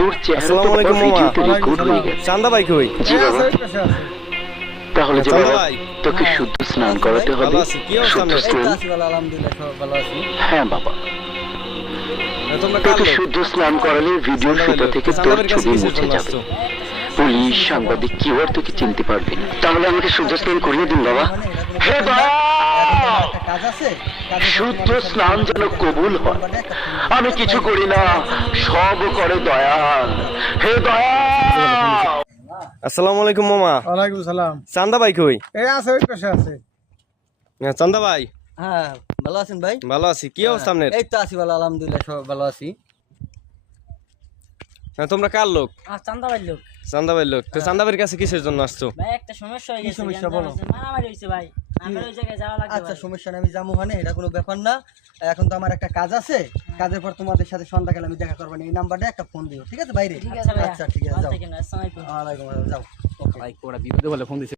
তোর চেহারা তো বাবা ভিডিওতে রেকর্ড হয়ে গেছে। চান্দা ভাই কই? জি বাবা। তাহলে যে চান্দা বাবা ভাই তোকে শুদ্ধ স্নান করাতে হবে। ভালো আছি, কি অবস্থা শুদ্ধ আপনার? স্নান। আলহামদুলিল্লাহ সব ভালো আছি। হ্যাঁ বাবা, তোমরা কার তোকে লোক? শুদ্ধ স্নান করালে ভিডিওর চান্দা ভাই সুতা লোক। থেকে চান্দা তোর ভাইয়ের কাছে ছবি কিসের মুছে জন্য যাবে। আসছো? পুলিশ সাংবাদিক কেউ আর তোকে চিনতে পারবে না। তাহলে আমাকে শুদ্ধ স্নান করিয়ে দিন বাবা। হে বাবা, একটা কাজ আছে, শুদ্ধ স্নান যেন কবুল হয়। আমি কিছু করি না, সব করে দয়াল। হে দয়াল। আসসালামু আলাইকুম মামা। ওয়ালাইকুম সালাম। চান্দা ভাই কই? এই আছে, ওই পাশে আছে। চান্দা ভাই হ্যাঁ, ভালো আছেন ভাই? ভালো আছি, কি অবস্থা আপনার? এই তো আছি ভালো, আলহামদুলিল্লাহ সব ভালো আছি। তোমরা কার লোক? চান্দা ভাই লোক চান্দা ভাই লোক। তো চান্দা ভাইয়ের কাছে কিসের জন্য আসছো? ভাই, একটা সমস্যা হয়ে কি গেছে। সমস্যা বলো? মারামারি হয়েছে ভাই, আমার ওই জায়গায় যাওয়া লাগবে। আচ্ছা সমস্যা নেই, আমি যাবো, মানে এটা কোনো ব্যাপার না। এখন তো আমার একটা কাজ আছে, কাজের পর তোমাদের সাথে সন্ধ্যাকালে আমি দেখা করবো। এই নাম্বারে একটা ফোন দিও, ঠিক আছে বাইরে? ঠিক আছে ভাই, আচ্ছা ঠিক আছে, ভালো যাও। থাকেন, আসসালামু আলাইকুম। ওয়ালাইকুম আসসালাম, যাও। ওকে। ভাই ওরা বিপদে বলে ফোন দিছে।